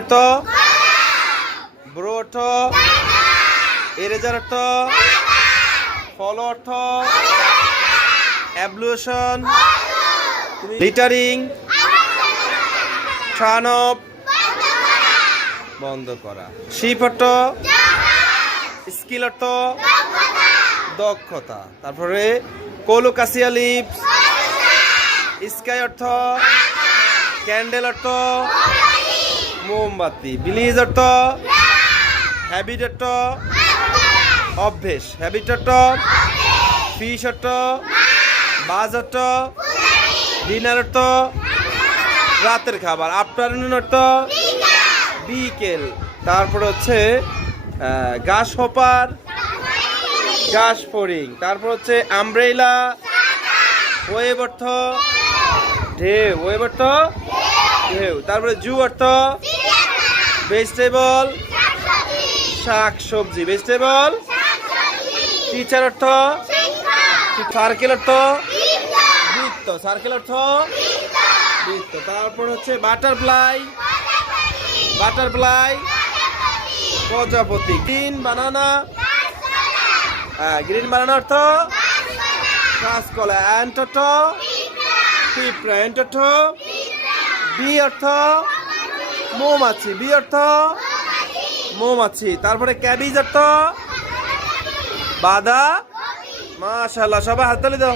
অর্থ ব্রো অর্থ এরেজার অর্থ ফলো অর্থ অ্যাবলুশন লিটারিং টার্ন অফ বন্ধ করা শিপ অর্থ স্কিল অর্থ দক্ষতা তারপরে কোলোকাসিয়া লিপস স্কাই অর্থ ক্যান্ডেল অর্থ মোমবাতি বিলিজ অর্থ হ্যাবিট অর্থ অভ্যেস হ্যাবিট অর্থ ফিশ অর্থ বাজ অর্থ ডিনার অর্থ রাতের খাবার আফটারনুন অর্থ বিকেল তারপরে হচ্ছে ঘাস হপার ঘাস ফড়িং তারপর হচ্ছে আমব্রেলা ওয়েভ অর্থ ঢেউ ওয়েভ অর্থ ঢেউ তারপরে জু অর্থ ভেজিটেবল শাক সবজি ভেজিটেবল টিচার অর্থ সার্কেল অর্থ বৃত্ত সার্কেল অর্থ বৃত্ত তারপর হচ্ছে বাটারফ্লাই বাটারফ্লাই প্রজাপতি গ্রিন বানানা গ্রিন বানানা অর্থ কাঁচকলা অ্যান্ট অর্থ পিঁপড়া অ্যান্ট অর্থ বি অর্থ মৌমাছি বি অর্থ মৌমাছি তারপরে ক্যাবিজ অর্থ বাদা মাশাআল্লাহ সবাই হাততালি দাও।